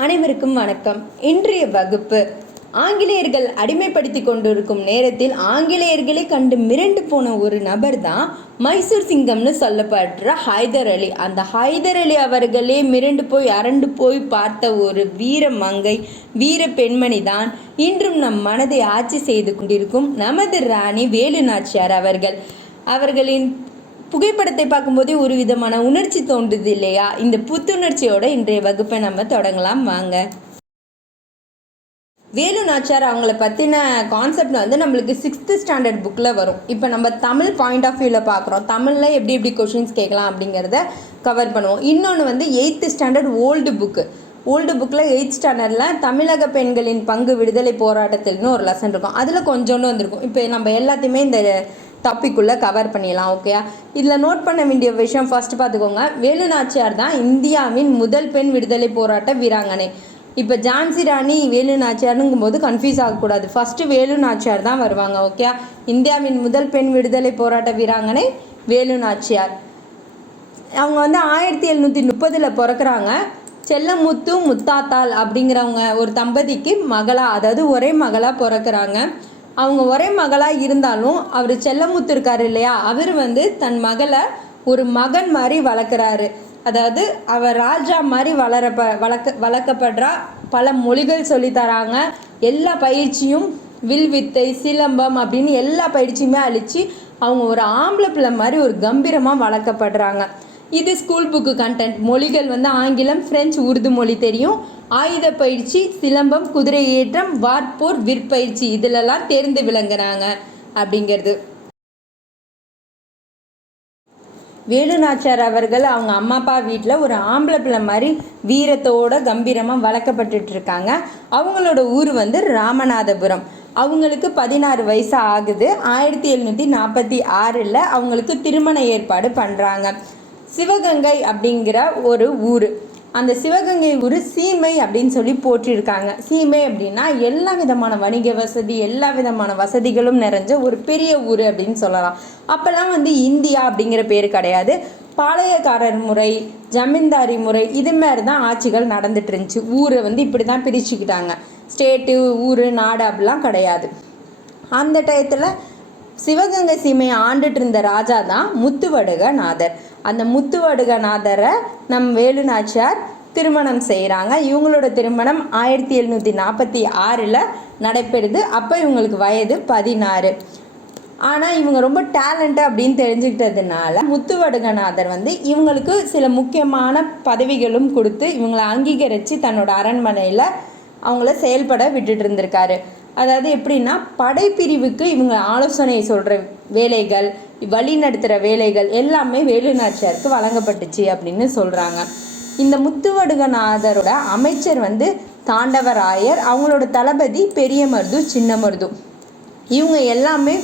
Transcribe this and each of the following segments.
அனைவருக்கும் வணக்கம். இன்றைய வகுப்பு ஆங்கிலேயர்கள் அடிமைப்படுத்தி கொண்டிருக்கும் நேரத்தில் ஆங்கிலேயர்களை கண்டு மிரண்டு போன ஒரு நபர் தான் மைசூர் சிங்கம்னு சொல்லப்படுற ஹைதர் அலி. அந்த ஹைதர் அலி அவர்களே மிரண்டு போய் அரண்டு போய் பார்த்த ஒரு வீர மங்கை, வீர பெண்மணி தான் இன்றும் நம் மனதை ஆட்சி செய்து கொண்டிருக்கும் நமது ராணி வேலு நாச்சியார் அவர்கள். அவர்களின் புகைப்படத்தை பார்க்கும்போதே ஒரு விதமான உணர்ச்சி தோன்றுது இல்லையா? இந்த புத்துணர்ச்சியோட இன்றைய வகுப்பை நம்ம தொடங்கலாம் வாங்க. வேலு நாச்சியார் அவங்கள பற்றின கான்செப்ட் வந்து நம்மளுக்கு 6th ஸ்டாண்டர்ட் புக்கில் வரும். இப்போ நம்ம தமிழ் பாயிண்ட் ஆஃப் வியூவில் பார்க்குறோம். தமிழில் எப்படி எப்படி கொஷின்ஸ் கேட்கலாம் அப்படிங்கிறத கவர் பண்ணுவோம். இன்னொன்று வந்து 8th ஸ்டாண்டர்ட் ஓல்டு புக்கில் 8th ஸ்டாண்டர்டில் தமிழக பெண்களின் பங்கு விடுதலை போராட்டத்தில்னு ஒரு லெசன் இருக்கும். அதில் கொஞ்சோண்டு வந்திருக்கும். இப்போ நம்ம எல்லாத்தையுமே இந்த டாப்பிக்குள்ளே கவர் பண்ணிடலாம். ஓகேயா? இதில் நோட் பண்ண வேண்டிய விஷயம் ஃபஸ்ட்டு பார்த்துக்கோங்க. வேலு நாச்சியார் தான் இந்தியாவின் முதல் பெண் விடுதலை போராட்ட வீராங்கனை. இப்போ ஜான்சி ராணி வேலு நாச்சியாருங்கும் போது கன்ஃபியூஸ் ஆகக்கூடாது. ஃபஸ்ட்டு வேலு நாச்சியார் தான் வருவாங்க. ஓகே? இந்தியாவின் முதல் பெண் விடுதலை போராட்ட வீராங்கனை வேலு நாச்சியார். அவங்க வந்து 1730 பிறக்கிறாங்க. செல்லமுத்து முத்தாத்தாள் அப்படிங்கிறவங்க ஒரு தம்பதிக்கு மகளாக, அதாவது ஒரே மகளாக பிறக்கிறாங்க. அவங்க ஒரே மகளாக இருந்தாலும் அவர் செல்லமுத்து இருக்கார் இல்லையா, அவர் வந்து தன் மகளை ஒரு மகன் மாதிரி வளர்க்குறாரு. அதாவது அவர் ராஜா மாதிரி வளர்க்கப்படுறா. பல மொழிகள் சொல்லித்தராங்க. எல்லா பயிற்சியும் வில் வித்தை, சிலம்பம் அப்படின்னு எல்லா பயிற்சியுமே அழித்து அவங்க ஒரு ஆம்பளை பிள்ளை மாதிரி ஒரு கம்பீரமாக வளர்க்கப்படுறாங்க. இது ஸ்கூல் புக்கு கண்டென்ட். மொழிகள் வந்து ஆங்கிலம், ஃப்ரெஞ்சு, உருது மொழி தெரியும். ஆயுத பயிற்சி, சிலம்பம், குதிரை ஏற்றம், வார்போர், விற்பயிற்சி இதிலெல்லாம் தேர்ந்து விளங்குறாங்க அப்படிங்கிறது. வேலு நாச்சியார் அவர்கள் அவங்க அம்மா அப்பா வீட்டில் ஒரு ஆம்பளை பிள்ளை மாதிரி வீரத்தோட கம்பீரமாக வளர்க்கப்பட்டு இருக்காங்க. அவங்களோட ஊர் வந்து ராமநாதபுரம். அவங்களுக்கு 16 வயசு ஆகுது. 1746 அவங்களுக்கு திருமண ஏற்பாடு பண்ணுறாங்க. சிவகங்கை அப்படிங்கிற ஒரு ஊர். அந்த சிவகங்கை ஊர் சீமை அப்படின்னு சொல்லி போற்றிருக்காங்க. சீமை அப்படின்னா எல்லா விதமான வணிக வசதி, எல்லா விதமான வசதிகளும் நிறைஞ்ச ஒரு பெரிய ஊர் அப்படின்னு சொல்லலாம். அப்போல்லாம் வந்து இந்தியா அப்படிங்கிற பேர் கிடையாது. பாளையக்காரர் முறை, ஜமீன்தாரி முறை, இது மாதிரி தான் ஆட்சிகள் நடந்துட்டு இருந்துச்சு. ஊரை வந்து இப்படி தான் பிரிச்சுக்கிட்டாங்க. ஸ்டேட்டு, ஊர், நாடு அப்படிலாம் கிடையாது. அந்த டயத்தில் சிவகங்கை சீமையை ஆண்டுட்டு இருந்த ராஜா தான் முத்துவடுகநாதர். அந்த முத்துவடுகநாதரை நம் வேலு நாச்சியார் திருமணம் செய்கிறாங்க. இவங்களோட திருமணம் 1746 நடைபெறுது. அப்போ இவங்களுக்கு வயது 16. ஆனால் இவங்க ரொம்ப டேலண்ட்டு அப்படின்னு தெரிஞ்சுக்கிட்டதுனால முத்துவடுகநாதர் வந்து இவங்களுக்கு சில முக்கியமான பதவிகளும் கொடுத்து இவங்களை அங்கீகரித்து தன்னோட அரண்மனையில் அவங்கள செயல்பட விட்டுட்டு இருந்திருக்காரு. அதாவது எப்படின்னா, படைப்பிரிவுக்கு இவங்க ஆலோசனை சொல்கிற வேலைகள், வழி நடத்துகிற வேலைகள் எல்லாமே வேலு நாச்சியாருக்கு வழங்கப்பட்டுச்சு அப்படின்னு சொல்கிறாங்க. இந்த முத்துவடுகநாதரோட அமைச்சர் வந்து தாண்டவராயர், அவங்களோட தளபதி பெரிய மருது, சின்ன மருது. இவங்க எல்லாமே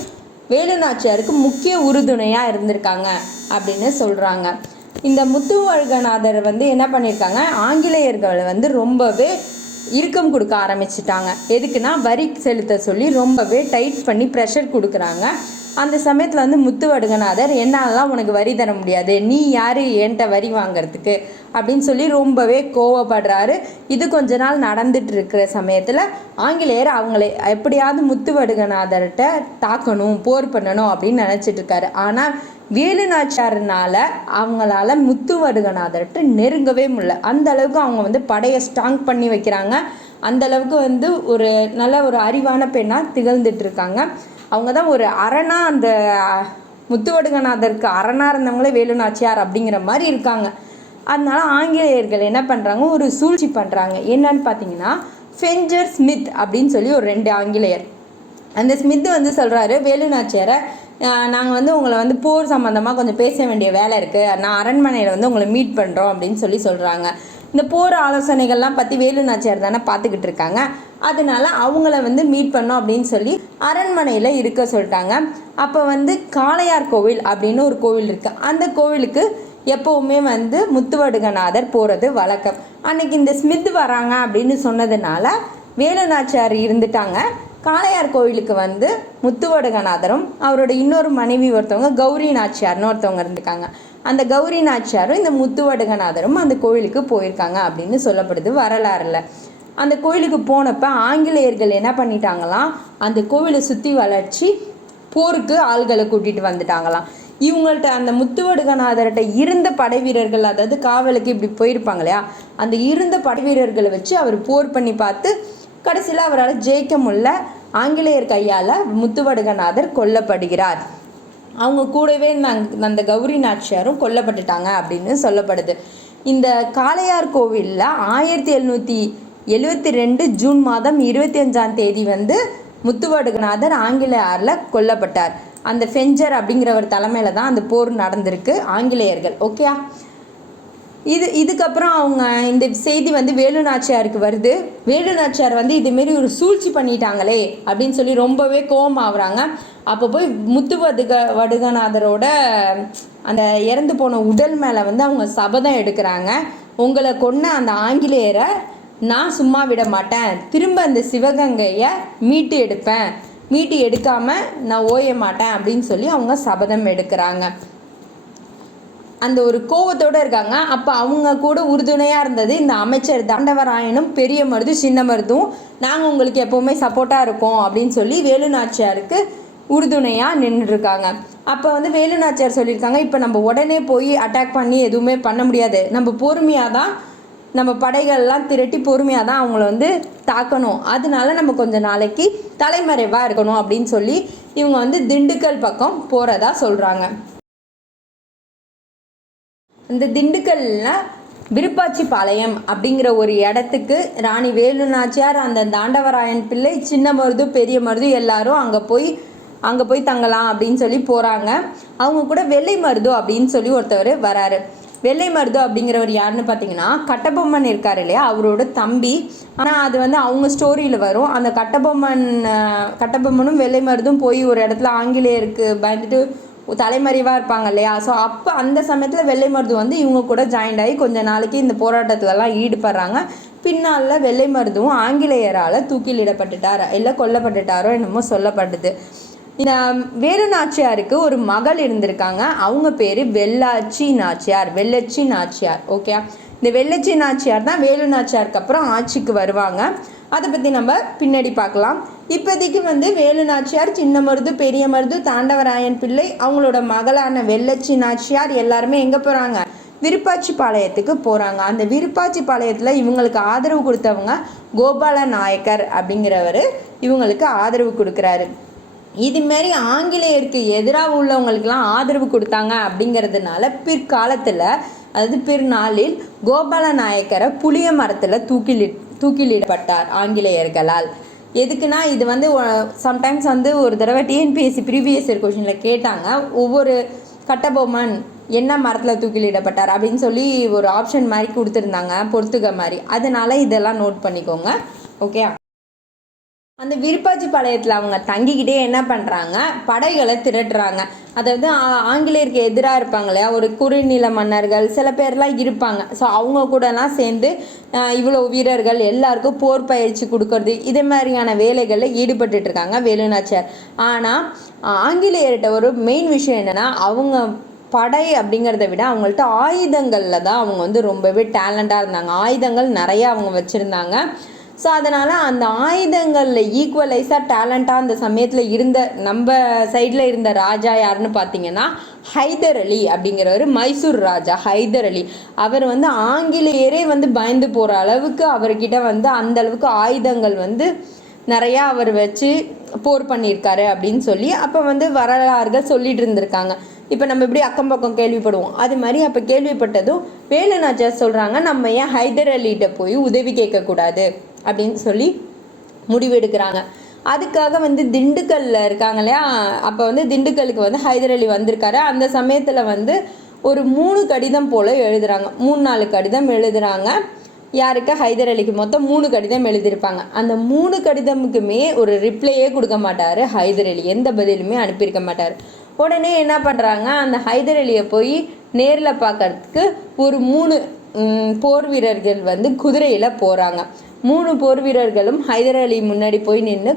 வேலு நாச்சியாருக்கு முக்கிய உறுதுணையாக இருந்திருக்காங்க அப்படின்னு சொல்கிறாங்க. இந்த முத்துவடுகநாதர் வந்து என்ன பண்ணியிருக்காங்க, ஆங்கிலேயர்களை வந்து ரொம்பவே இறுக்கம் கொடுக்க ஆரம்பிச்சிட்டாங்க. எதுக்குன்னா, வரி செலுத்த சொல்லி ரொம்பவே டைட் பண்ணி ப்ரெஷர் கொடுக்குறாங்க. அந்த சமயத்தில் வந்து முத்துவடுகநாதர், என்னாலலாம் உனக்கு வரி தர முடியாது, நீ யார் என்கிட்ட வரி வாங்கிறதுக்கு அப்படின்னு சொல்லி ரொம்பவே கோவப்படுறாரு. இது கொஞ்ச நாள் நடந்துட்டு இருக்கிற சமயத்தில் ஆங்கிலேயர் அவங்களை எப்படியாவது முத்துவடுகநாதர்கிட்ட தாக்கணும், போர் பண்ணணும் அப்படின்னு நினச்சிட்டு இருக்காரு. ஆனால் வேலு நாச்சியார்னால அவங்களால முத்துவடுகநாதர்கிட்ட நெருங்கவே முடியல. அந்த அளவுக்கு அவங்க வந்து படையை ஸ்ட்ராங் பண்ணி வைக்கிறாங்க. அந்த அளவுக்கு வந்து ஒரு நல்ல ஒரு அறிவான பெண்ணாக திகழ்ந்துட்டு இருக்காங்க. அவங்க தான் ஒரு அரணா, அந்த முத்துவடுகநாதருக்கு அரணாக இருந்தவங்களே வேலு நாச்சியார் அப்படிங்கிற மாதிரி இருக்காங்க. அதனால ஆங்கிலேயர்கள் என்ன பண்ணுறாங்க, ஒரு சூழ்ச்சி பண்ணுறாங்க. என்னன்னு பார்த்தீங்கன்னா, ஃபெஞ்சர் ஸ்மித் அப்படின்னு சொல்லி ஒரு 2 ஆங்கிலேயர். அந்த ஸ்மித் வந்து சொல்கிறாரு வேலு நாச்சியாரை, நாங்கள் வந்து உங்களை வந்து போர் சம்மந்தமாக கொஞ்சம் பேச வேண்டிய வேலை இருக்குது, நான் அரண்மனையில் வந்து உங்களை மீட் பண்ணுறோம் அப்படின்னு சொல்லி சொல்கிறாங்க. இந்த போர் ஆலோசனைகள்லாம் பற்றி வேலு நாச்சியார் தானே பார்த்துக்கிட்டு இருக்காங்க. அதனால அவங்கள வந்து மீட் பண்ணோம் அப்படின்னு சொல்லி அரண்மனையில் இருக்க சொல்லிட்டாங்க. அப்போ வந்து காளையார் கோவில் அப்படின்னு ஒரு கோவில் இருக்குது. அந்த கோவிலுக்கு எப்போவுமே வந்து முத்துவடுகநாதர் போகிறது வழக்கம். அன்னைக்கு இந்த ஸ்மித் வராங்க அப்படின்னு சொன்னதுனால வேலு நாச்சியார் இருந்துட்டாங்க. காளையார் கோவிலுக்கு வந்து முத்துவடுகநாதரும் அவரோட இன்னொரு மனைவி ஒருத்தவங்க கௌரி நாச்சியார்னு ஒருத்தவங்க இருந்திருக்காங்க. அந்த கௌரி நாச்சியாரும் இந்த முத்துவடுகநாதரும் அந்த கோயிலுக்கு போயிருக்காங்க அப்படின்னு சொல்லப்படுது வரலாறுல. அந்த கோயிலுக்கு போனப்ப ஆங்கிலேயர்கள் என்ன பண்ணிட்டாங்களாம், அந்த கோவிலை சுற்றி வளர்ச்சி போருக்கு ஆள்களை கூட்டிகிட்டு வந்துட்டாங்களாம். இவங்கள்ட்ட அந்த முத்துவடுகநாதர்கிட்ட இருந்த படை வீரர்கள், அதாவது காவலுக்கு இப்படி போயிருப்பாங்க இல்லையா, அந்த இருந்த படை வீரர்களை வச்சு அவர் போர் பண்ணி பார்த்து கடைசியில் அவரால் ஜெயிக்க முடியல. ஆங்கிலேயர் கையால் முத்துவடுகநாதர் கொல்லப்படுகிறார். அவங்க கூடவே அந்த கௌரி நாச்சியாரும் கொல்லப்பட்டுட்டாங்க அப்படின்னு சொல்லப்படுது. இந்த காளையார் கோவிலில் 1772 ஜூன் மாதம் 25 வந்து முத்துவடுகநாதர் ஆங்கிலேயரில் கொல்லப்பட்டார். அந்த ஃபெஞ்சர் அப்படிங்கிறவர் தலைமையில் தான் அந்த போர் நடந்திருக்கு ஆங்கிலேயர்கள். ஓகே, இதுக்கப்புறம் அவங்க இந்த செய்தி வந்து வேலு நாச்சியாருக்கு வருது. வேலு நாச்சியார் வந்து இதுமாரி ஒரு சூழ்ச்சி பண்ணிட்டாங்களே அப்படின்னு சொல்லி ரொம்பவே கோபம் ஆகுறாங்க. அப்போ போய் முத்துவடுகநாதரோட அந்த இறந்து போன உடல் மேலே வந்து அவங்க சபதம் எடுக்கிறாங்க. உங்களை கொன்ன அந்த ஆங்கிலேயரை நான் சும்மா விட மாட்டேன், திரும்ப அந்த சிவகங்கையை மீட்டு எடுப்பேன், மீட்டு எடுக்காமல் நான் ஓய மாட்டேன் அப்படின்னு சொல்லி அவங்க சபதம் எடுக்கிறாங்க. அந்த ஒரு கோவத்தோடு இருக்காங்க. அப்போ அவங்க கூட உறுதுணையாக இருந்தது இந்த அமைச்சர் தாண்டவராயனும் பெரிய மருது சின்ன மருதும். நாங்கள் உங்களுக்கு எப்போவுமே சப்போர்ட்டாக இருக்கோம் அப்படின்னு சொல்லி வேலு நாச்சியாருக்கு உறுதுணையாக நின்றுருக்காங்க. அப்போ வந்து வேலு நாச்சியார் சொல்லியிருக்காங்க, இப்போ நம்ம உடனே போய் அட்டாக் பண்ணி எதுவுமே பண்ண முடியாது, நம்ம பொறுமையாக தான் நம்ம படைகள்லாம் திரட்டி பொறுமையாக தான் அவங்கள வந்து தாக்கணும், அதனால நம்ம கொஞ்சம் நாளைக்கு தலைமறைவாக இருக்கணும் அப்படின்னு சொல்லி இவங்க வந்து திண்டுக்கல் பக்கம் போகிறதா சொல்கிறாங்க. இந்த திண்டுக்கல்ல விருப்பாச்சிபாளையம் அப்படிங்கிற ஒரு இடத்துக்கு ராணி வேலு நாச்சியார், அந்த தாண்டவராயன் பிள்ளை, சின்ன மருது, பெரிய மருது எல்லாரும் அங்கே போய் தங்கலாம் அப்படின்னு சொல்லி போகிறாங்க. அவங்க கூட வெள்ளை மருது அப்படின்னு சொல்லி ஒருத்தவர் வராரு. வெள்ளை மருது அப்படிங்கிறவர் யாருன்னு பார்த்தீங்கன்னா கட்டபொம்மன் இருக்கார் இல்லையா, அவரோட தம்பி. ஆனால் அது வந்து அவங்க ஸ்டோரியில் வரும். அந்த கட்டபொம்மனும் வெள்ளை மருதும் போய் ஒரு இடத்துல ஆங்கிலேயருக்கு பயந்துட்டு தலைமறைவாக இருப்பாங்க இல்லையா. ஸோ அப்போ அந்த சமயத்தில் வெள்ளை மருது வந்து இவங்க கூட ஜாயின்ட் ஆகி கொஞ்ச நாளைக்கு இந்த போராட்டத்துலலாம் ஈடுபடுறாங்க. பின்னால் வெள்ளை மருதுவும் ஆங்கிலேயரால் தூக்கிலிடப்பட்டுட்டார், இல்லை கொல்லப்பட்டுட்டாரோ என்னமோ சொல்லப்பட்டது. இந்த வேலு நாச்சியாருக்கு ஒரு மகள் இருந்திருக்காங்க. அவங்க பேர் வெள்ளச்சி நாச்சியார். ஓகே, இந்த வெள்ளச்சி நாச்சியார் தான் வேலு நாச்சியாருக்கு அப்புறம் ஆட்சிக்கு வருவாங்க. அதை பற்றி நம்ம பின்னாடி பார்க்கலாம். இப்போதைக்கு வந்து வேலு நாச்சியார், சின்ன மருது, பெரிய மருது, தாண்டவராயன் பிள்ளை, அவங்களோட மகளான வெள்ளச்சி நாச்சியார் எல்லாருமே எங்கே போகிறாங்க, விருப்பாச்சிபாளையத்துக்கு போகிறாங்க. அந்த விருப்பாச்சிபாளையத்தில் இவங்களுக்கு ஆதரவு கொடுத்தவங்க கோபால நாயக்கர் அப்படிங்கிறவர் இவங்களுக்கு ஆதரவு கொடுக்குறாரு. இதுமாரி ஆங்கிலேயருக்கு எதிராக உள்ளவங்களுக்கெல்லாம் ஆதரவு கொடுத்தாங்க அப்படிங்கிறதுனால பிற்காலத்தில், அதாவது பிற்நாளில் கோபால நாயக்கரை புளிய மரத்தில் தூக்கிலிடப்பட்டார் ஆங்கிலேயர்களால். எதுக்குன்னா இது வந்து சம்டைம்ஸ் வந்து ஒரு தடவை டிஎன்பிஎஸ்சி ப்ரீவியஸ் இயர் கொஷினில் கேட்டாங்க, ஒவ்வொரு கட்டபொம்மன் என்ன மரத்தில் தூக்கிலிடப்பட்டார் அப்படின்னு சொல்லி ஒரு ஆப்ஷன் மாதிரி கொடுத்துருந்தாங்க, பொறுத்துக்க மாதிரி. அதனால் இதெல்லாம் நோட் பண்ணிக்கோங்க. ஓகே, அந்த விருப்பாச்சிபாளையத்தில் அவங்க தங்கிக்கிட்டே என்ன பண்ணுறாங்க, படைகளை திரட்டுறாங்க. அதாவது ஆங்கிலேயருக்கு எதிராக இருப்பாங்க இல்லையா, ஒரு குறுநில மன்னர்கள் சில பேர்லாம் இருப்பாங்க. ஸோ அவங்க கூடலாம் சேர்ந்து இவ்வளோ வீரர்கள் எல்லாருக்கும் போர் பயிற்சி கொடுக்கறது, இதே மாதிரியான வேலைகளில் ஈடுபட்டுட்டு இருக்காங்க வேலு நாச்சியார். ஆனால் ஆங்கிலேயர்கிட்ட ஒரு மெயின் விஷயம் என்னென்னா, அவங்க படை அப்படிங்கிறத விட அவங்கள்ட்ட ஆயுதங்களில் தான் அவங்க வந்து ரொம்பவே டேலண்டாக இருந்தாங்க. ஆயுதங்கள் நிறையா அவங்க வச்சுருந்தாங்க. ஸோ அதனால் அந்த ஆயுதங்களில் ஈக்குவலைஸாக டேலண்ட்டாக அந்த சமயத்தில் இருந்த நம்ம சைடில் இருந்த ராஜா யாருன்னு பார்த்தீங்கன்னா ஹைதர் அலி அப்படிங்கிறவர், மைசூர் ராஜா ஹைதர் அலி. அவர் வந்து ஆங்கிலேயரே வந்து பயந்து போகிற அளவுக்கு அவர்கிட்ட வந்து அந்த அளவுக்கு ஆயுதங்கள் வந்து நிறையா அவர் வச்சு போர் பண்ணியிருக்காரு அப்படின்னு சொல்லி அப்போ வந்து வரலாறுகள் சொல்லிட்டு இருந்திருக்காங்க. இப்போ நம்ம இப்படி அக்கம் பக்கம் கேள்விப்படுவோம், அது மாதிரி அப்போ கேள்விப்பட்டதும் வேலு நாச்சியார் சொல்கிறாங்க, நம்ம ஏன் ஹைதர் அலிகிட்ட போய் உதவி கேட்கக்கூடாது அப்படின்னு சொல்லி முடிவெடுக்கிறாங்க. அதுக்காக வந்து திண்டுக்கல்ல இருக்காங்க இல்லையா, அப்போ வந்து திண்டுக்கலுக்கு வந்து ஹைதர் அலி வந்திருக்காரு. அந்த சமயத்தில் வந்து ஒரு 3 கடிதம் போல் எழுதுகிறாங்க, 3-4 கடிதம் எழுதுகிறாங்க. யாருக்கு, ஹைதர் அலிக்கு. மொத்தம் 3 கடிதம் எழுதியிருப்பாங்க. அந்த 3 கடிதமுக்குமே ஒரு ரிப்ளையே கொடுக்க மாட்டார் ஹைதர் அலி, எந்த பதிலுமே அனுப்பியிருக்க மாட்டார். உடனே என்ன பண்ணுறாங்க, அந்த ஹைதர் அலியை போய் நேரில் பார்க்கறதுக்கு ஒரு 3 போர் வீரர்கள் வந்து குதிரையில் போகிறாங்க. 3 போர் வீரர்களும் ஹைதர் அலி முன்னாடி போய் நின்று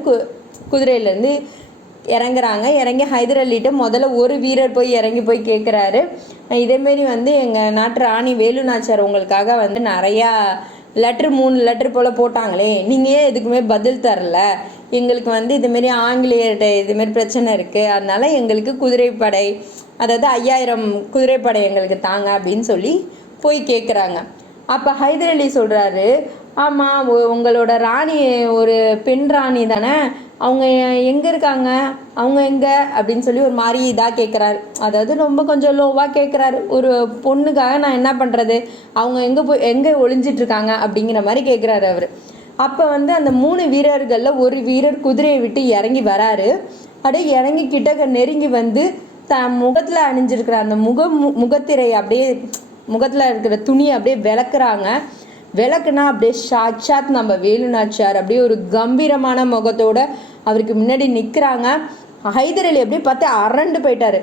குதிரையிலேருந்து இறங்குறாங்க. இறங்கி ஹைதர் அலிகிட்ட முதல்ல ஒரு வீரர் போய் இறங்கி போய் கேட்குறாரு, இதேமாரி வந்து எங்கள் நாட்டு ராணி வேலு நாச்சியார் உங்களுக்காக வந்து நிறையா லெட்ரு 3 லெட்ரு போல் போட்டாங்களே, நீங்கள் ஏன் எதுக்குமே பதில் தரல? எங்களுக்கு வந்து இதுமாரி ஆங்கிலேயர்கிட்ட இதுமாரி பிரச்சனை இருக்குது, அதனால எங்களுக்கு குதிரைப்படை, அதாவது 5000 குதிரைப்படை எங்களுக்கு தாங்க அப்படின்னு சொல்லி போய் கேட்குறாங்க. அப்போ ஹைதர் அலி சொல்கிறாரு, ஆமாம் உங்களோட ராணி ஒரு பெண் ராணி தானே, அவங்க எங்கே இருக்காங்க, அவங்க எங்கே அப்படின்னு சொல்லி ஒரு மாதிரி இதாக கேட்குறாரு. அதாவது ரொம்ப கொஞ்சம் லோவாக கேட்குறாரு. ஒரு பொண்ணுக்காக நான் என்ன பண்ணுறது, அவங்க எங்கே ஒளிஞ்சிட்ருக்காங்க அப்படிங்கிற மாதிரி கேட்குறாரு அவர். அப்போ வந்து அந்த 3 வீரர்களில் ஒரு வீரர் குதிரையை விட்டு இறங்கி வராரு. அப்படியே இறங்கி கிட்டக்க நெருங்கி வந்து முகத்தில் அணிஞ்சிருக்கிற அந்த முகத்திரை அப்படியே முகத்தில் இருக்கிற துணியை அப்படியே விளக்குறாங்க. விளக்குனா அப்படியே சாட்சாத் நம்ம வேலு நாச்சியார் அப்படியே ஒரு கம்பீரமான முகத்தோட அவருக்கு முன்னாடி நிற்கிறாங்க. ஹைதர் அலி அப்படியே பார்த்து அரண்டு போயிட்டாரு.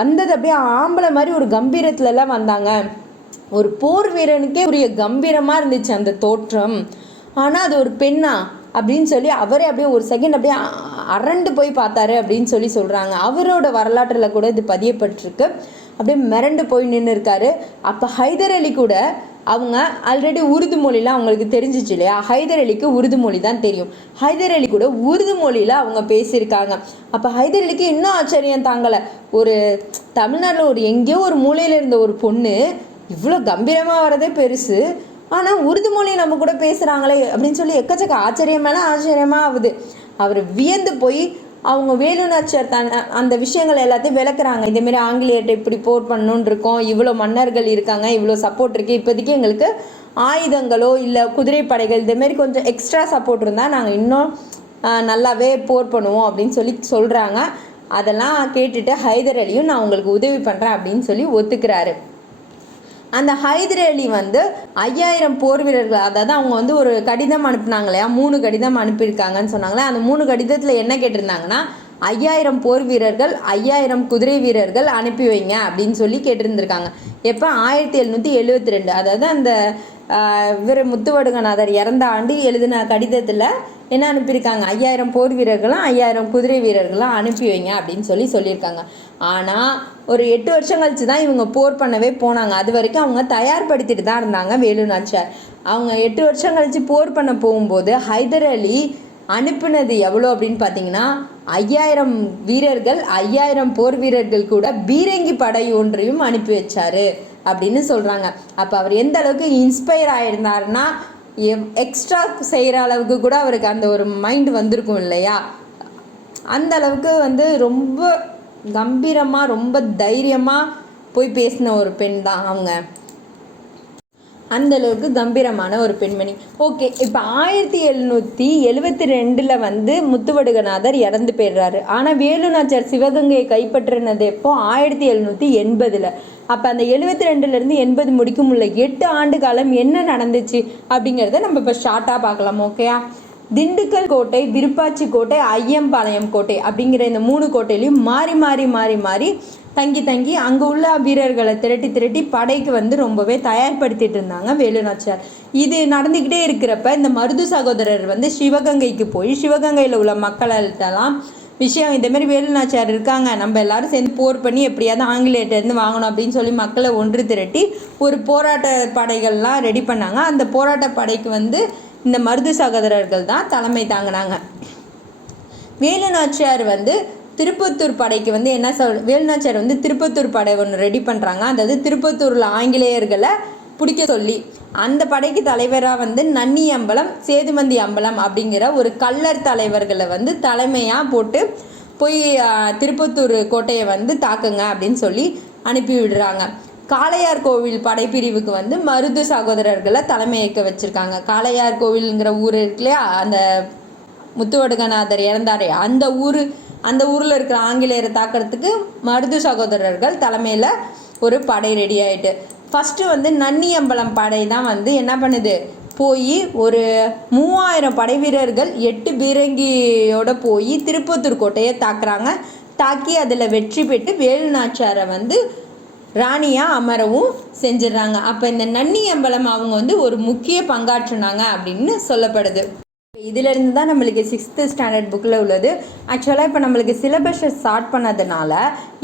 வந்தது அப்படியே ஆம்பளை மாதிரி ஒரு கம்பீரத்துலலாம் வந்தாங்க. ஒரு போர் வீரனுக்கே உரிய கம்பீரமாக இருந்துச்சு அந்த தோற்றம். ஆனால் அது ஒரு பெண்ணா அப்படின்னு சொல்லி அவரே அப்படியே ஒரு செகண்ட் அப்படியே அரண்டு போய் பார்த்தாரு அப்படின்னு சொல்லி சொல்கிறாங்க. அவரோட வரலாற்றில் கூட இது பதியப்பட்டிருக்கு. அப்படியே மிரண்டு போய் நின்று இருக்காரு. அப்போ ஹைதர் அலி கூட அவங்க ஆல்ரெடி உருது மொழிலாம் அவங்களுக்கு தெரிஞ்சிச்சு இல்லையா, ஹைதர் அலிக்கு உருது மொழி தான் தெரியும். ஹைதர் அலி கூட உருது மொழியில் அவங்க பேசியிருக்காங்க. அப்போ ஹைதர் அலிக்கு இன்னும் ஆச்சரியம் தாங்கலை. ஒரு தமிழ்நாட்டில் ஒரு எங்கேயோ ஒரு மூலையில் இருந்த ஒரு பொண்ணு இவ்வளோ கம்பீரமாக வரதே பெருசு, ஆனால் உருது மொழி நம்ம கூட பேசுகிறாங்களே அப்படின்னு சொல்லி எக்கச்சக்க ஆச்சரியம் மேலே ஆச்சரியமாக ஆகுது. அவர் வியந்து போய் அவங்க வேலு நாச்சியார் அந்த விஷயங்கள் எல்லாத்தையும் விளக்குறாங்க. இதேமாரி ஆங்கிலேயர்கிட்ட இப்படி போர் பண்ணணுன்னு இருக்கோம், இவ்வளோ மன்னர்கள் இருக்காங்க, இவ்வளோ சப்போர்ட் இருக்குது, இப்போதைக்கு எங்களுக்கு ஆயுதங்களோ இல்லை குதிரைப்படைகள் இதேமாரி கொஞ்சம் எக்ஸ்ட்ரா சப்போர்ட் இருந்தால் நாங்கள் இன்னும் நல்லாவே போர் பண்ணுவோம் அப்படின்னு சொல்லி சொல்கிறாங்க. அதெல்லாம் கேட்டுட்டு ஹைதர் அலியும் நான் உங்களுக்கு உதவி பண்ணுறேன் அப்படின்னு சொல்லி ஒத்துக்கிறாரு. அந்த ஹைதர் அலி வந்து 5000 போர் வீரர்கள், அதாவது அவங்க வந்து ஒரு கடிதம் அனுப்புனாங்க இல்லையா, 3 கடிதம் அனுப்பியிருக்காங்கன்னு சொன்னாங்களே, அந்த 3 கடிதத்தில் என்ன கேட்டிருந்தாங்கன்னா 5000 போர் வீரர்கள் 5000 குதிரை வீரர்கள் அனுப்பி வைங்க அப்படின்னு சொல்லி கேட்டிருந்திருக்காங்க. எப்போ 1772, அதாவது அந்த இவர் முத்துவடுகநாதர் இறந்த ஆண்டு எழுதின கடிதத்தில் என்ன அனுப்பியிருக்காங்க, 5000 போர் வீரர்களும் 5000 குதிரை வீரர்களும் அனுப்பி வைங்க அப்படின்னு சொல்லியிருக்காங்க. ஆனால் ஒரு 8 வருஷம் கழிச்சு தான் இவங்க போர் பண்ணவே போனாங்க. அது வரைக்கும் அவங்க தயார்படுத்திட்டு தான் இருந்தாங்க வேலு நாச்சியார். அவங்க 8 வருஷம் கழிச்சு போர் பண்ண போகும்போது ஹைதர் அலி அனுப்பினது எவ்வளோ அப்படின்னு பார்த்தீங்கன்னா 5000 வீரர்கள் 5000 போர் வீரர்கள் கூட பீரங்கி படை ஒன்றையும் அனுப்பி வச்சாரு அப்படின்னு சொல்கிறாங்க. அப்போ அவர் எந்த அளவுக்கு இன்ஸ்பயர் ஆகிருந்தாருன்னா எக்ஸ்ட்ரா செய்கிற அளவுக்கு கூட அவருக்கு அந்த ஒரு மைண்ட் வந்திருக்கும் இல்லையா. அந்த அளவுக்கு வந்து ரொம்ப கம்பீரமாக ரொம்ப தைரியமாக போய் பேசின ஒரு பெண் தான் அவங்க. அந்தளவுக்கு கம்பீரமான ஒரு பெண்மணி. ஓகே, இப்போ 1772 வந்து முத்துவடுகநாதர் இறந்து போயிடுறாரு. ஆனால் வேலு நாச்சியார் சிவகங்கையை கைப்பற்றினது எப்போ 1780. அப்போ அந்த 72லேருந்து 80 முடிக்கும் உள்ள 8 ஆண்டு காலம் என்ன நடந்துச்சு அப்படிங்கிறத நம்ம இப்போ ஷார்ட்டாக பார்க்கலாம். ஓகேயா, திண்டுக்கல் கோட்டை, விருப்பாச்சி கோட்டை, ஐயம்பாளையம் கோட்டை அப்படிங்கிற இந்த 3 கோட்டையிலையும் மாறி மாறி மாறி மாறி தங்கி அங்கே உள்ள வீரர்களை திரட்டி படைக்கு வந்து ரொம்பவே தயார்படுத்திட்டு இருந்தாங்க வேலு நாச்சியார். இது நடந்துக்கிட்டே இருக்கிறப்ப இந்த மருது சகோதரர் வந்து சிவகங்கைக்கு போய் சிவகங்கையில் உள்ள மக்கள்கிட்டலாம் விஷயம் இதேமாரி வேலு நாச்சியார் இருக்காங்க, நம்ம எல்லாரும் சேர்ந்து போர் பண்ணி எப்படியாவது ஆங்கிலேயர்கிட்டருந்து வாங்கணும் அப்படின்னு சொல்லி மக்களை ஒன்று திரட்டி ஒரு போராட்ட படைகள்லாம் ரெடி பண்ணாங்க. அந்த போராட்ட படைக்கு வந்து இந்த மருது சகோதரர்கள் தான் தலைமை தாங்கினாங்க. வேலு நாச்சியார் வந்து திருப்பத்தூர் படைக்கு வந்து என்ன வேலு நாச்சியார் வந்து திருப்பத்தூர் படை ஒன்று ரெடி பண்ணுறாங்க. அதாவது திருப்பத்தூரில் ஆங்கிலேயர்களை பிடிக்க சொல்லி அந்த படைக்கு தலைவராக வந்து நன்னி அம்பலம், சேதுமந்தி அம்பலம் அப்படிங்கிற ஒரு கள்ளர் தலைவர்களை வந்து தலைமையாக போட்டு போய் திருப்பத்தூர் கோட்டையை வந்து தாக்குங்க அப்படின்னு சொல்லி அனுப்பி விடுறாங்க. காளையார் கோவில் படைப்பிரிவுக்கு வந்து மருது சகோதரர்களை தலைமையேற்க வச்சுருக்காங்க. காளையார் கோவிலுங்கிற ஊர் இருக்கு இல்லையா, அந்த முத்துவடுகநாதர் இறந்தாரே அந்த ஊரில் இருக்கிற ஆங்கிலேயரை தாக்கிறதுக்கு மருது சகோதரர்கள் தலைமையில் ஒரு படை ரெடி ஆகிட்டு ஃபஸ்ட்டு வந்து நன்னியம்பலம் படை தான் வந்து என்ன பண்ணுது, போய் ஒரு 3000 படை வீரர்கள் 8 பீரங்கியோட போய் திருப்பத்தூர் கோட்டையை தாக்கி அதில் வெற்றி பெற்று வேலு நாச்சியாரை வந்து ராணியாக அமரவும் செஞ்சிடறாங்க. அப்போ இந்த நன்னியம்பலம் அவங்க வந்து ஒரு முக்கிய பங்காற்றினாங்க அப்படின்னு சொல்லப்படுது. இதிலிருந்து தான் நம்மளுக்கு 6th ஸ்டாண்டர்ட் புக்கில் உள்ளது. ஆக்சுவலாக இப்போ நம்மளுக்கு சிலபஸை ஸ்டார்ட் பண்ணதுனால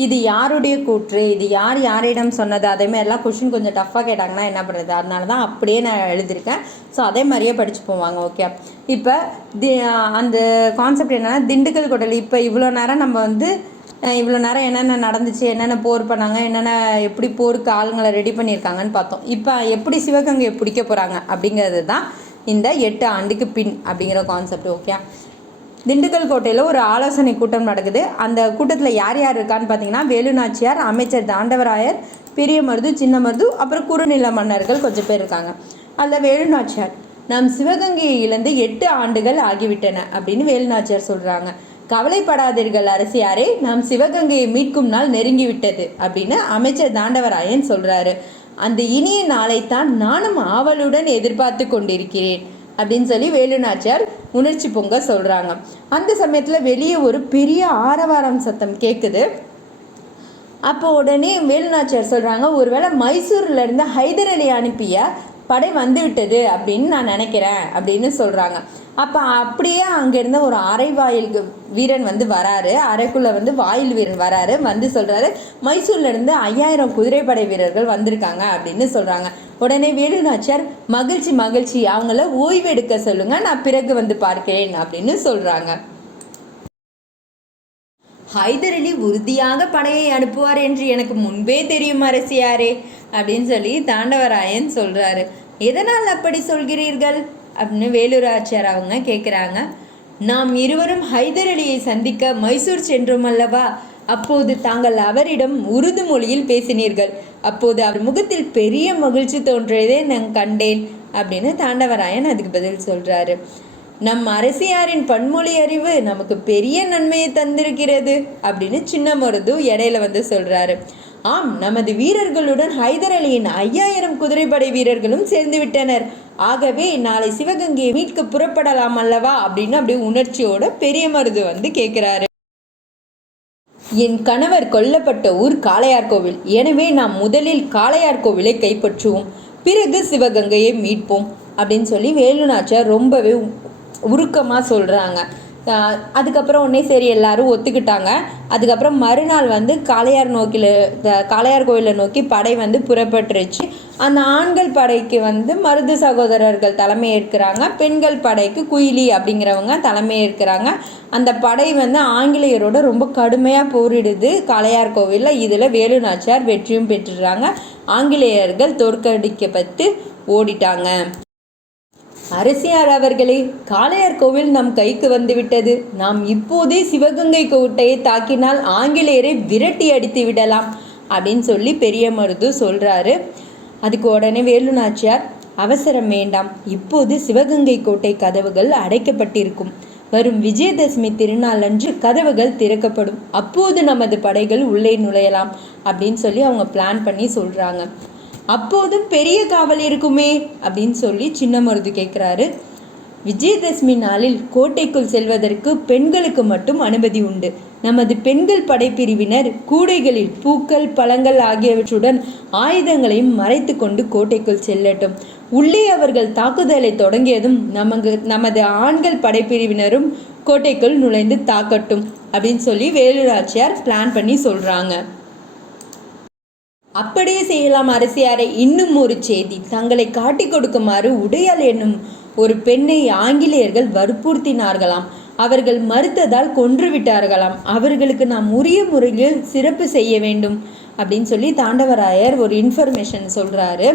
இது யாருடைய கூற்று, இது யார் யாரிடம் சொன்னது, அதேமாதிரிலாம் கொஷின் கொஞ்சம் டஃப்பாக கேட்டாங்கன்னா என்ன பண்ணுறது, அதனால தான் அப்படியே நான் எழுதியிருக்கேன். ஸோ அதே மாதிரியே படித்து போவாங்க. ஓகே, இப்போ அந்த கான்செப்ட் என்னென்னா திண்டுக்கல் கோட்டையில் இப்போ இவ்வளோ நேரம் நம்ம வந்து இவ்வளோ நேரம் என்னென்ன நடந்துச்சு, என்னென்ன போர் பண்ணாங்க, என்னென்ன எப்படி போருக்கு ஆளுங்களை ரெடி பண்ணியிருக்காங்கன்னு பார்த்தோம். இப்போ எப்படி சிவகங்கையை பிடிக்க போகிறாங்க அப்படிங்கிறது தான் இந்த 8 ஆண்டுக்கு பின் அப்படிங்கிற கான்செப்ட். ஓகே, திண்டுக்கல் கோட்டையில் ஒரு ஆலோசனை கூட்டம் நடக்குது. அந்த கூட்டத்தில் யார் யார் இருக்கான்னு பார்த்தீங்கன்னா வேலு நாச்சியார், அமைச்சர் தாண்டவராயர், பெரிய மருது, சின்ன மருது, அப்புறம் குறுநில மன்னர்கள் கொஞ்சம் பேர் இருக்காங்க. அதில் வேலு நாச்சியார், நம் சிவகங்கையை இழந்து 8 ஆண்டுகள் ஆகிவிட்டன அப்படின்னு வேலு நாச்சியார் சொல்கிறாங்க. கவலைப்படாதீர்கள் அரசியாரே, நாம் சிவகங்கையை மீட்கும் நாள் நெருங்கிவிட்டது அப்படின்னு அமைச்சர் தாண்டவராயன் சொல்கிறாரு. அந்த இனிய நாளைத்தான் நானும் ஆவலுடன் எதிர்பார்த்து கொண்டிருக்கிறேன் அப்படின்னு சொல்லி வேலு நாச்சியார் உணர்ச்சி பொங்க சொல்கிறாங்க. அந்த சமயத்தில் வெளியே ஒரு பெரிய ஆரவாரம் சத்தம் கேட்குது. அப்போ உடனே வேலு நாச்சியார் சொல்கிறாங்க, ஒருவேளை மைசூர்லேருந்து ஹைதர் அலி அனுப்பிய படை வந்து விட்டது அப்படின்னு நான் நினைக்கிறேன் அப்படின்னு சொல்கிறாங்க. அப்போ அப்படியே அங்கேருந்து ஒரு அரை வாயில் வீரன் வந்து வராரு, அறைக்குள்ளே வந்து வாயில் வீரன் வராரு, வந்து சொல்கிறாரு மைசூர்லேருந்து 5000 குதிரைப்படை வீரர்கள் வந்திருக்காங்க அப்படின்னு சொல்கிறாங்க. உடனே வேலு நாச்சியார் மகிழ்ச்சி மகிழ்ச்சி, அவங்கள ஓய்வெடுக்க சொல்லுங்கள், நான் பிறகு வந்து பார்க்கிறேன் அப்படின்னு சொல்கிறாங்க. ஹைதர் அலி உறுதியாக படையை அனுப்புவார் என்று எனக்கு முன்பே தெரியும் அரசியாரே அப்படின்னு சொல்லி தாண்டவராயன் சொல்கிறாரு. எதனால் அப்படி சொல்கிறீர்கள் அப்படின்னு வேலுராச்சியார் அவங்க கேட்குறாங்க. நாம் இருவரும் ஹைதர் அலியை சந்திக்க மைசூர் சென்றோம் அல்லவா, அப்போது தாங்கள் அவரிடம் உருது மொழியில் பேசினீர்கள். அப்போது அவர் முகத்தில் பெரிய மகிழ்ச்சி தோன்றியதே நான் கண்டேன் அப்படின்னு தாண்டவராயன் அதுக்கு பதில் சொல்கிறாரு. நம் அரசியாரின் பன்மொழி அறிவு நமக்கு பெரிய நன்மையை தந்திருக்கிறது அப்படின்னு சின்ன மருது இடையில வந்து சொல்கிறாரு. ஆம், நமது வீரர்களுடன் ஹைதர் அலியின் 5000 குதிரைப்படை வீரர்களும் சேர்ந்து விட்டனர். ஆகவே நாளை சிவகங்கையை மீட்க புறப்படலாம் அல்லவா அப்படின்னு அப்படியே உணர்ச்சியோட பெரிய மருது வந்து கேட்குறாரு. என் கணவர் கொல்லப்பட்ட ஊர் காளையார்கோவில். எனவே நாம் முதலில் காளையார்கோவிலை கைப்பற்றுவோம், பிறகு சிவகங்கையை மீட்போம் அப்படின்னு சொல்லி வேலு நாச்சியார் ரொம்பவே உருக்கமாக சொல்கிறாங்க. அதுக்கப்புறம் உடனே சரி எல்லாரும் ஒத்துக்கிட்டாங்க. அதுக்கப்புறம் மறுநாள் வந்து காளையார் கோயிலை நோக்கி படை வந்து புறப்பட்டுருச்சு. அந்த ஆண்கள் படைக்கு வந்து மருது சகோதரர்கள் தலைமை ஏற்கிறாங்க, பெண்கள் படைக்கு குயிலி அப்படிங்கிறவங்க தலைமை ஏற்கிறாங்க. அந்த படை வந்து ஆங்கிலேயரோட ரொம்ப கடுமையாக போரிடுது காளையார் கோவிலில். இதில் வேலு நாச்சியார் வெற்றியும் பெற்றுறாங்க. ஆங்கிலேயர்கள் தோற்கடிக்கப்பட்டு ஓடிட்டாங்க. அரசியார் அவர்களே, காளையார் கோவில் நம் கைக்கு வந்துவிட்டது. நாம் இப்போதே சிவகங்கை கோட்டையை தாக்கினால் ஆங்கிலேயரை விரட்டி அடித்து விடலாம் அப்படின்னு சொல்லி பெரிய மருது சொல்கிறாரு. அதுக்கு உடனே வேலு நாச்சியார், அவசரம் வேண்டாம், இப்போது சிவகங்கை கோட்டை கதவுகள் அடைக்கப்பட்டிருக்கும். வரும் விஜயதசமி திருநாள் அன்று கதவுகள் திறக்கப்படும். அப்போது நமது படைகள் உள்ளே நுழையலாம் அப்படின்னு சொல்லி அவங்க பிளான் பண்ணி சொல்கிறாங்க. அப்போதும் பெரிய காவல் இருக்குமே அப்படின்னு சொல்லி சின்ன மருது கேட்குறாரு. விஜயதசமி நாளில் கோட்டைக்குள் செல்வதற்கு பெண்களுக்கு மட்டும் அனுமதி உண்டு. நமது பெண்கள் படைப்பிரிவினர் கூடைகளில் பூக்கள், பழங்கள் ஆகியவற்றுடன் ஆயுதங்களையும் மறைத்து கொண்டு கோட்டைக்குள் செல்லட்டும். உள்ளே அவர்கள் தாக்குதலை தொடங்கியதும் நமது ஆண்கள் படைப்பிரிவினரும் கோட்டைக்குள் நுழைந்து தாக்கட்டும் அப்படின்னு சொல்லி வேலு நாச்சியார் பிளான் பண்ணி சொல்கிறாங்க. அப்படியே செய்யலாம் அரசியாரை. இன்னும் ஒரு செய்தி, தங்களை காட்டி கொடுக்குமாறு உடையாள் என்னும் ஒரு பெண்ணை ஆங்கிலேயர்கள் வற்புறுத்தினார்களாம். அவர்கள் மறுத்ததால் கொன்று விட்டார்களாம். அவர்களுக்கு நாம் உரிய முறையில் சிறப்பு செய்ய வேண்டும் அப்படின்னு சொல்லி தாண்டவராயர் ஒரு இன்ஃபர்மேஷன் சொல்கிறாரு.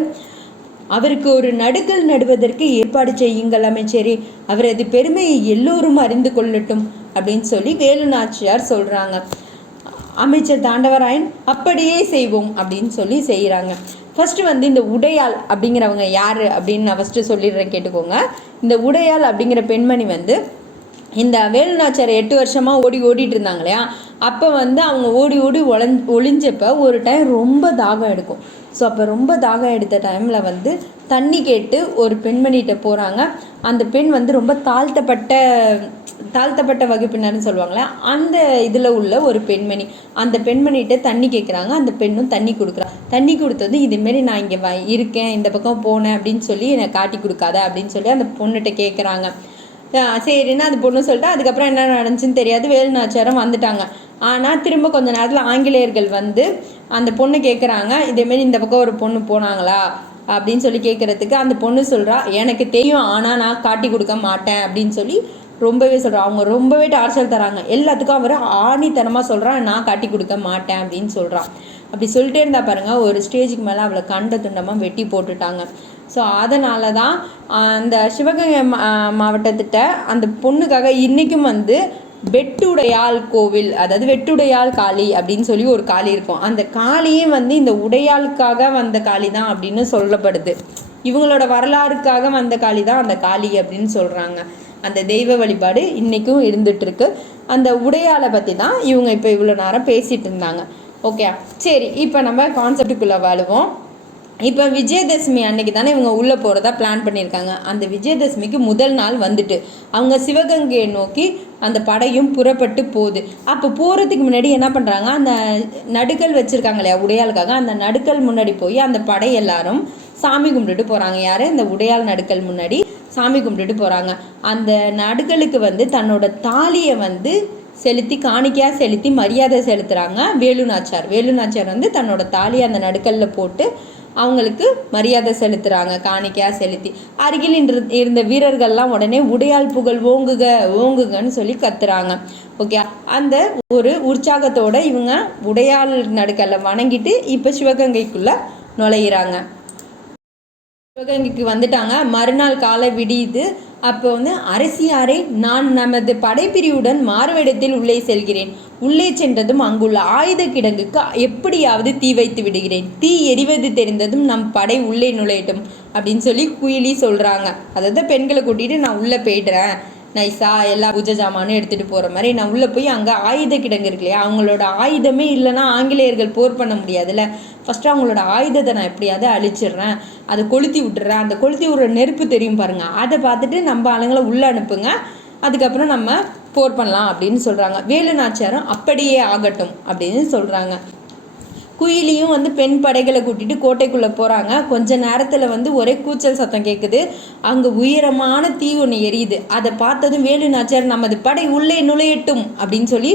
அவருக்கு ஒரு நடுக்கல் நடுவதற்கு ஏற்பாடு செய்யுங்கள் அமைச்சரே, அவரது பெருமையை எல்லோரும் அறிந்து கொள்ளட்டும் அப்படின்னு சொல்லி வேலு நாச்சியார் சொல்கிறாங்க. அமைச்சர் தாண்டவராயன் அப்படியே செய்வோம் அப்படின்னு சொல்லி செய்கிறாங்க. ஃபஸ்ட்டு வந்து இந்த உடையாள் அப்படிங்கிறவங்க யார் அப்படின்னு நான் ஃபஸ்ட்டு சொல்லிடுறேன், கேட்டுக்கோங்க. இந்த உடையாள் அப்படிங்கிற பெண்மணி வந்து இந்த வேலு நாச்சியார் 8 வருஷமாக ஓடிட்டு இருந்தாங்க இல்லையா, அப்போ வந்து அவங்க ஓடி ஒளிஞ்சப்போ ஒரு டைம் ரொம்ப தாகம் எடுக்கும். ஸோ அப்போ ரொம்ப தாகம் எடுத்த டைமில் வந்து தண்ணி கேட்டு ஒரு பெண்மணிகிட்ட போகிறாங்க. அந்த பெண் வந்து ரொம்ப தாழ்த்தப்பட்ட வகுப்பினர்னு சொல்லுவாங்களே, அந்த இதில் உள்ள ஒரு பெண்மணி. அந்த பெண்மணிகிட்ட தண்ணி கேட்குறாங்க. அந்த பெண்ணும் தண்ணி கொடுக்குறா. தண்ணி கொடுத்தது இதுமாரி நான் இங்கே இருக்கேன், இந்த பக்கம் போனேன் அப்படின்னு சொல்லி என்னை காட்டி கொடுக்காத அப்படின்னு சொல்லி அந்த பொண்ணுகிட்ட கேட்குறாங்க. சரின்னு அந்த பொண்ணு சொல்லிட்டு அதுக்கப்புறம் என்ன நடந்துச்சுன்னு தெரியாது. வேலு நாச்சியாரும் வந்துட்டாங்க. ஆனால் திரும்ப கொஞ்ச நேரத்தில் ஆங்கிலேயர்கள் வந்து அந்த பொண்ணு கேட்குறாங்க, இதேமாரி இந்த பக்கம் ஒரு பொண்ணு போனாங்களா அப்படின்னு சொல்லி கேட்குறதுக்கு அந்த பொண்ணு சொல்கிறா, எனக்கு தெரியும் ஆனால் நான் காட்டி கொடுக்க மாட்டேன் அப்படின்னு சொல்லி ரொம்பவே சொல்கிறான். அவங்க ரொம்பவே டார்ச்சர் தராங்க. எல்லாத்துக்கும் அவர் ஆணித்தனமாக சொல்கிறான், நான் காட்டி கொடுக்க மாட்டேன் அப்படின்னு சொல்கிறான். அப்படி சொல்லிட்டே இருந்தா பாருங்கள், ஒரு ஸ்டேஜுக்கு மேலே அவளை கண்ட துண்டமாக வெட்டி போட்டுட்டாங்க. ஸோ அதனால தான் அந்த சிவகங்கை மாவட்டத்திட்ட அந்த பொண்ணுக்காக இன்றைக்கும் வந்து வெட்டுடையாள் கோவில், அதாவது வெட்டுடையாள் காளி அப்படின்னு சொல்லி ஒரு காளி இருக்கும். அந்த காளியே வந்து இந்த உடையாளுக்காக வந்த காளி தான் அப்படின்னு சொல்லப்படுது. இவங்களோட வரலாறுக்காக வந்த காளி தான் அந்த காளி அப்படின்னு சொல்கிறாங்க. அந்த தெய்வ வழிபாடு இன்றைக்கும் இருந்துகிட்ருக்கு. அந்த உடையாளை பற்றி தான் இவங்க இப்போ இவ்வளோ நேரம் பேசிகிட்டு இருந்தாங்க. ஓகே, சரி, இப்போ நம்ம கான்செப்டுக்குள்ளே வாழுவோம். இப்போ விஜயதசமி அன்னைக்கு தானே இவங்க உள்ளே போகிறதா பிளான் பண்ணியிருக்காங்க. அந்த விஜயதசமிக்கு முதல் நாள் வந்துட்டு அவங்க சிவகங்கையை நோக்கி அந்த படையும் புறப்பட்டு போகுது. அப்போ போகிறதுக்கு முன்னாடி என்ன பண்ணுறாங்க, அந்த நடுக்கல் வச்சுருக்காங்க இல்லையா உடையாளுக்காக, அந்த நடுக்கல் முன்னாடி போய் அந்த படை எல்லாரும் சாமி கும்பிட்டுட்டு போகிறாங்க. யார்? இந்த உடையாள் நடுக்கல் முன்னாடி சாமி கும்பிட்டுட்டு போகிறாங்க. அந்த நடுக்கலுக்கு வந்து தன்னோட தாலியை வந்து செலுத்தி காணிக்கையாக செலுத்தி மரியாதை செலுத்துகிறாங்க வேலு நாச்சியார் வந்து தன்னோட தாலியை அந்த நடுக்கல்லில் போட்டு அவங்களுக்கு மரியாதை செலுத்துகிறாங்க காணிக்கையாக செலுத்தி. அருகில் இருந்த வீரர்கள்லாம் உடனே உடையாள் புகழ் ஓங்குகன்னு சொல்லி கத்துறாங்க. ஓகே, அந்த ஒரு உற்சாகத்தோடு இவங்க உடையாள் நடுக்கல்ல வணங்கிட்டு இப்போ சிவகங்கைக்குள்ளே நுழையிறாங்க. சிவகங்கைக்கு வந்துட்டாங்க. மறுநாள் காலை விடியுது. அப்போ வந்து அரசியாரை, நான் நமது படைப்பிரிவுடன் மாறுவேடத்தில் உள்ளே செல்கிறேன். உள்ளே சென்றதும் அங்குள்ள ஆயுத கிடங்குக்கு எப்படியாவது தீ வைத்து விடுகிறேன். தீ எரிவது தெரிந்ததும் நம் படை உள்ளே நுழையட்டும் அப்படின்னு சொல்லி குயிலி சொல்கிறாங்க. அதாவது பெண்களை கூட்டிகிட்டு நான் உள்ளே போய்ட்றேன், நைஸா எல்லா பூஜை ஜாமானும் எடுத்துகிட்டு போகிற மாதிரி நான் உள்ளே போய் அங்கே ஆயுத கிடங்கு இருக்கு இல்லையா, அவங்களோட ஆயுதமே இல்லைன்னா ஆங்கிலேயர்கள் போர் பண்ண முடியாதுல்ல. ஃபஸ்ட்டு அவங்களோட ஆயுதத்தை நான் எப்படியாவது அழிச்சிடுறேன், அதை கொளுத்தி விட்டுறேன். அந்த கொளுத்தி விடுற நெருப்பு தெரியும் பாருங்கள், அதை பார்த்துட்டு நம்ம ஆளுங்களை உள்ளே அனுப்புங்க, அதுக்கப்புறம் நம்ம போர் பண்ணலாம் அப்படின்னு சொல்கிறாங்க. வேலு நாச்சியாரும் அப்படியே ஆகட்டும் அப்படின்னு சொல்கிறாங்க. குயிலியும் வந்து பெண் படைகளை கூட்டிட்டு கோட்டைக்குள்ளே போகிறாங்க. கொஞ்ச நேரத்தில் வந்து ஒரே கூச்சல் சத்தம் கேட்குது. அங்கே உயரமான தீ ஒன்று எரியுது. அதை பார்த்ததும் வேலு நாச்சியார் நமது படை உள்ளே நுழையட்டும் அப்படின்னு சொல்லி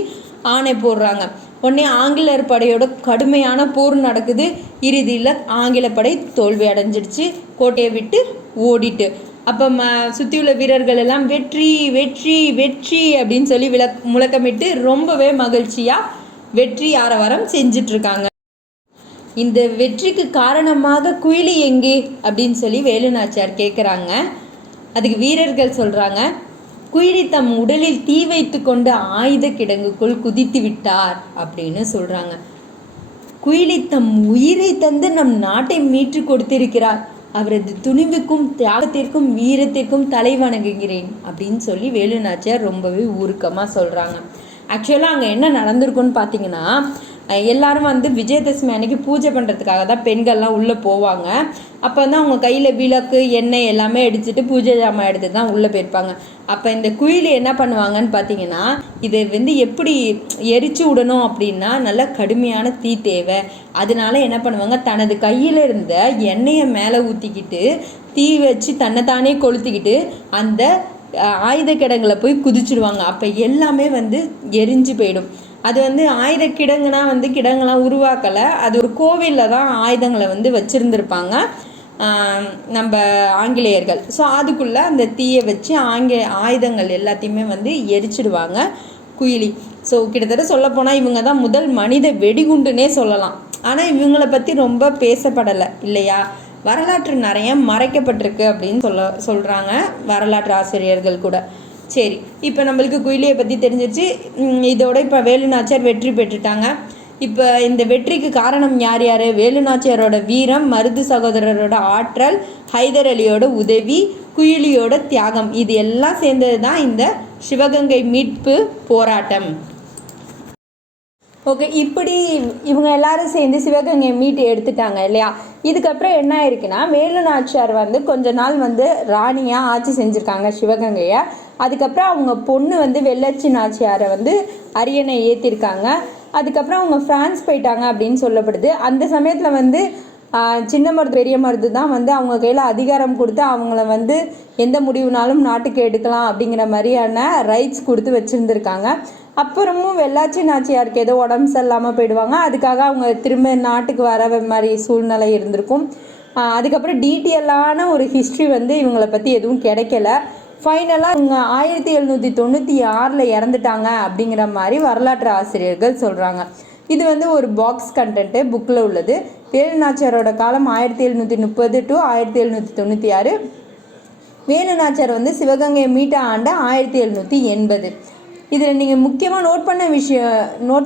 ஆணை போடுறாங்க. உடனே ஆங்கிலேயர் படையோட கடுமையான போர் நடக்குது. இறுதியில் ஆங்கில படை தோல்வி அடைஞ்சிடுச்சு, கோட்டையை விட்டு ஓடிட்டு. அப்போ சுற்றியுள்ள வீரர்கள் எல்லாம் வெற்றி வெற்றி வெற்றி அப்படின்னு சொல்லி முழக்கமிட்டு ரொம்பவே மகிழ்ச்சியாக வெற்றி ஆரவாரம் செஞ்சிட்ருக்காங்க. இந்த வெற்றிக்கு காரணமாக குயிலி எங்கே அப்படின்னு சொல்லி வேலு நாச்சியார் கேட்குறாங்க. அதுக்கு வீரர்கள் சொல்கிறாங்க, குயிலி தம் உடலில் தீ வைத்து கொண்டு ஆயுத கிடங்குக்குள் குதித்து விட்டார் அப்படின்னு சொல்கிறாங்க. குயிலி தம் உயிரை தந்து நம் நாட்டை மீட்டு கொடுத்திருக்கிறார். அவரது துணிவுக்கும் தியாகத்திற்கும் வீரத்திற்கும் தலை வணங்குகிறேன் அப்படின்னு சொல்லி வேலு நாச்சியார் ரொம்பவே உருக்கமாக சொல்கிறாங்க. ஆக்சுவலாக அங்கே என்ன நடந்திருக்குன்னு பார்த்தீங்கன்னா, எல்லாரும் வந்து விஜயதசமி அன்னைக்கு பூஜை பண்ணுறதுக்காக தான் பெண்கள்லாம் உள்ளே போவாங்க. அப்போ வந்து அவங்க கையில் விளக்கு எண்ணெய் எல்லாமே அடிச்சுட்டு பூஜை ஜாமான் எடுத்து தான் உள்ளே போயிருப்பாங்க. அப்போ இந்த குயிலி என்ன பண்ணுவாங்கன்னு பார்த்தீங்கன்னா, இதை வந்து எப்படி எரிச்சு விடணும் அப்படின்னா நல்ல கடுமையான தீ தேவை. அதனால என்ன பண்ணுவாங்க, தனது கையில் இருந்த எண்ணெயை மேலே ஊற்றிக்கிட்டு தீ வச்சு தன்னைத்தானே கொளுத்திக்கிட்டு அந்த ஆயுத கிடங்குல போய் குதிச்சுடுவாங்க. அப்போ எல்லாமே வந்து எரிஞ்சு போயிடும். அது வந்து ஆயுத கிடங்குனா வந்து கிடங்குலாம் உருவாக்கலை, அது ஒரு கோவிலில் தான் ஆயுதங்களை வந்து வச்சுருந்துருப்பாங்க நம்ம ஆங்கிலேயர்கள். ஸோ அதுக்குள்ளே அந்த தீயை வச்சு ஆயுதங்கள் எல்லாத்தையுமே வந்து எரிச்சிடுவாங்க குயிலி. ஸோ கிட்டத்தட்ட சொல்லப்போனால் இவங்க தான் முதல் மனித வெடிகுண்டுன்னே சொல்லலாம். ஆனால் இவங்களை பற்றி ரொம்ப பேசப்படலை இல்லையா, வரலாற்று நிறைய மறைக்கப்பட்டிருக்கு அப்படின்னு சொல்கிறாங்க வரலாற்று ஆசிரியர்கள் கூட. சரி, இப்போ நம்மளுக்கு குயிலியை பற்றி தெரிஞ்சிச்சு. இதோட இப்போ வேலு நாச்சியார் வெற்றி பெற்றுட்டாங்க. இப்போ இந்த வெற்றிக்கு காரணம் யார் யார்? வேலு நாச்சியாரோட வீரம், மருது சகோதரரோட ஆற்றல், ஹைதர் அலியோட உதவி, குயிலியோட தியாகம், இது எல்லாம் சேர்ந்தது தான் இந்த சிவகங்கை மீட்பு போராட்டம். ஓகே, இப்படி இவங்க எல்லாரும் சேர்ந்து சிவகங்கை மீட்டு எடுத்துட்டாங்க இல்லையா. இதுக்கப்புறம் என்ன ஆயிருக்குன்னா, வேலு நாச்சியார் வந்து கொஞ்ச நாள் வந்து ராணியாக ஆட்சி செஞ்சுருக்காங்க சிவகங்கையை. அதுக்கப்புறம் அவங்க பொண்ணு வந்து வெள்ளச்சி நாச்சியாரை வந்து அரியணை ஏற்றிருக்காங்க. அதுக்கப்புறம் அவங்க ஃப்ரான்ஸ் போயிட்டாங்க அப்படின்னு சொல்லப்படுது. அந்த சமயத்தில் வந்து சின்ன மருது பெரிய மருது தான் வந்து அவங்க கையில் அதிகாரம் கொடுத்து அவங்கள வந்து எந்த முடிவுனாலும் நாட்டுக்கு எடுக்கலாம் அப்படிங்கிற மாதிரியான ரைட்ஸ் கொடுத்து வச்சுருந்துருக்காங்க. அப்புறமும் வெள்ளாச்சி நாச்சியாருக்கு ஏதோ உடம்பு சரியில்லாமல் போயிடுவாங்க. அதுக்காக அவங்க திரும்ப நாட்டுக்கு வர மாதிரி சூழ்நிலை இருந்திருக்கும். அதுக்கப்புறம் டீட்டெயிலான ஒரு ஹிஸ்ட்ரி வந்து இவங்களை பற்றி எதுவும் கிடைக்கல. ஃபைனலாக இவங்க 1796 இறந்துட்டாங்க அப்படிங்கிற மாதிரி வரலாற்று ஆசிரியர்கள் சொல்கிறாங்க. இது வந்து ஒரு பாக்ஸ் கண்டென்ட்டு புக்கில் உள்ளது. வேலு நாச்சியாரோட காலம் 1730 to 1796. வேலு நாச்சியார் வந்து சிவகங்கையை மீட்ட ஆண்டு 1780. இதில் நீங்கள் முக்கியமாக நோட்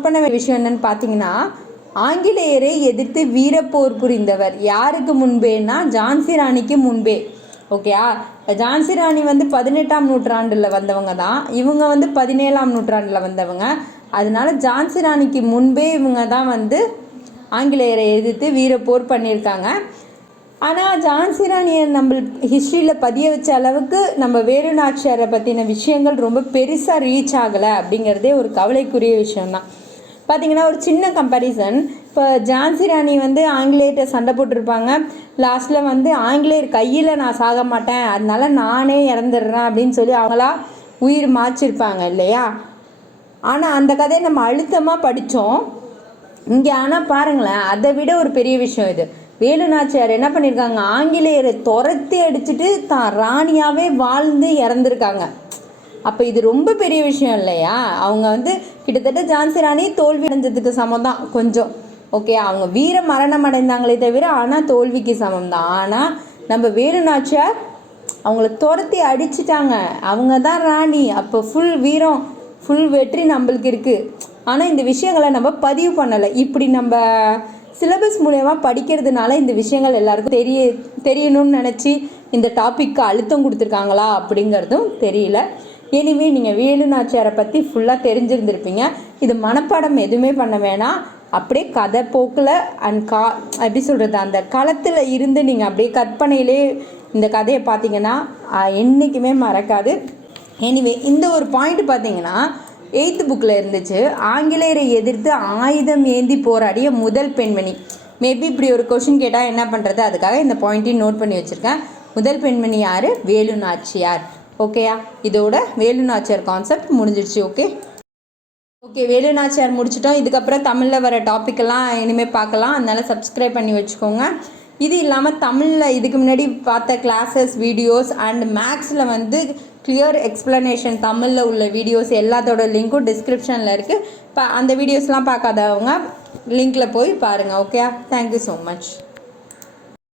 பண்ண விஷயம் என்னன்னு பார்த்தீங்கன்னா, ஆங்கிலேயரை எதிர்த்து வீரப்போர் புரிந்தவர் யாருக்கு முன்பேன்னா ஜான்சி ராணிக்கு முன்பே. ஓகேயா, ஜான்சி ராணி வந்து 18ஆம் நூற்றாண்டில் வந்தவங்க தான், இவங்க வந்து 17ஆம் நூற்றாண்டில் வந்தவங்க. அதனால ஜான்சி ராணிக்கு முன்பே இவங்க தான் வந்து ஆங்கிலேயரை எதிர்த்து வீரப்போர் பண்ணியிருக்காங்க. ஆனால் ஜான்சி ராணியை நம்ம ஹிஸ்ட்ரியில் பதிய வச்ச அளவுக்கு நம்ம வேலு நாச்சியாரை பற்றின விஷயங்கள் ரொம்ப பெருசாக ரீச் ஆகலை அப்படிங்கிறதே ஒரு கவலைக்குரிய விஷயம்தான். பார்த்திங்கன்னா ஒரு சின்ன கம்பேரிசன், இப்போ ஜான்சி ராணி வந்து ஆங்கிலேயர்கிட்ட சண்டை போட்டிருப்பாங்க. லாஸ்ட்டில் வந்து ஆங்கிலேயர் கையில் நான் சாக மாட்டேன், அதனால நானே இறந்துடுறேன் அப்படின்னு சொல்லி அவங்களா உயிர் மாச்சிருப்பாங்க இல்லையா. ஆனால் அந்த கதையை நம்ம அழுத்தமாக படித்தோம் இங்கே. ஆனால் பாருங்களேன், அதை விட ஒரு பெரிய விஷயம் இது. வேலு நாச்சியார் என்ன பண்ணியிருக்காங்க, ஆங்கிலேயரை துரத்தி அடிச்சுட்டு தான் ராணியாகவே வாழ்ந்து இறந்துருக்காங்க. அப்போ இது ரொம்ப பெரிய விஷயம் இல்லையா. அவங்க வந்து கிட்டத்தட்ட ஜான்சி ராணி தோல்வி அடைஞ்சதுக்கு சமம் தான் கொஞ்சம். ஓகே, அவங்க வீர மரணம் அடைந்தாங்களே தவிர ஆனால் தோல்விக்கு சமம் தான். ஆனால் நம்ம வேலு நாச்சியார் அவங்கள துரத்தி அடிச்சிட்டாங்க, அவங்க தான் ராணி. அப்போ ஃபுல் வீரம் ஃபுல் வெற்றி நம்மளுக்கு இருக்குது. ஆனால் இந்த விஷயங்களை நம்ம பதிவு பண்ணலை. இப்படி நம்ம சிலபஸ் மூலயமா படிக்கிறதுனால இந்த விஷயங்கள் எல்லாருக்கும் தெரியணும்னு நினச்சி இந்த டாப்பிக்கு அழுத்தம் கொடுத்துருக்காங்களா அப்படிங்கிறதும் தெரியல. எனிவே நீங்கள் வேலு நாச்சியாரை பற்றி ஃபுல்லாக தெரிஞ்சிருந்திருப்பீங்க. இது மனப்பாடம் எதுவுமே பண்ண வேணாம், அப்படியே கதை போக்கில் எப்படி சொல்கிறது, அந்த களத்தில் இருந்து நீங்கள் அப்படியே கற்பனையிலே இந்த கதையை பார்த்தீங்கன்னா என்றைக்குமே மறக்காது. எனிவே இந்த ஒரு பாயிண்ட் பார்த்தீங்கன்னா 8th புக்கில் இருந்துச்சு. ஆங்கிலேயரை எதிர்த்து ஆயுதம் ஏந்தி போராடிய முதல் பெண்மணி. மேபி இப்படி ஒரு கொஷின் கேட்டால் என்ன பண்ணுறது, அதுக்காக இந்த பாயிண்ட்டையும் நோட் பண்ணி வச்சுருக்கேன். முதல் பெண்மணி யார்? வேலு நாச்சியார். ஓகேயா, இதோட வேலு நாச்சியார் கான்செப்ட் முடிஞ்சிடுச்சு. ஓகே, வேலு நாச்சியார் முடிச்சிட்டோம். இதுக்கப்புறம் தமிழில் வர டாப்பிக்கெல்லாம் இனிமேல் பார்க்கலாம், அதனால் சப்ஸ்கிரைப் பண்ணி வச்சுக்கோங்க. இது இல்லாமல் தமிழில் இதுக்கு முன்னாடி பார்த்த கிளாஸஸ் வீடியோஸ் அண்ட் மேக்ஸில் வந்து கிளியர் எக்ஸ்ப்ளனேஷன் தமிழில் உள்ள வீடியோஸ் எல்லாத்தோட லிங்க்கும் டிஸ்கிரிப்ஷனில் இருக்குது. அந்த வீடியோஸ்லாம் பார்க்காதவங்க லிங்க்கில் போய் பாருங்கள். Okay, thank you so much.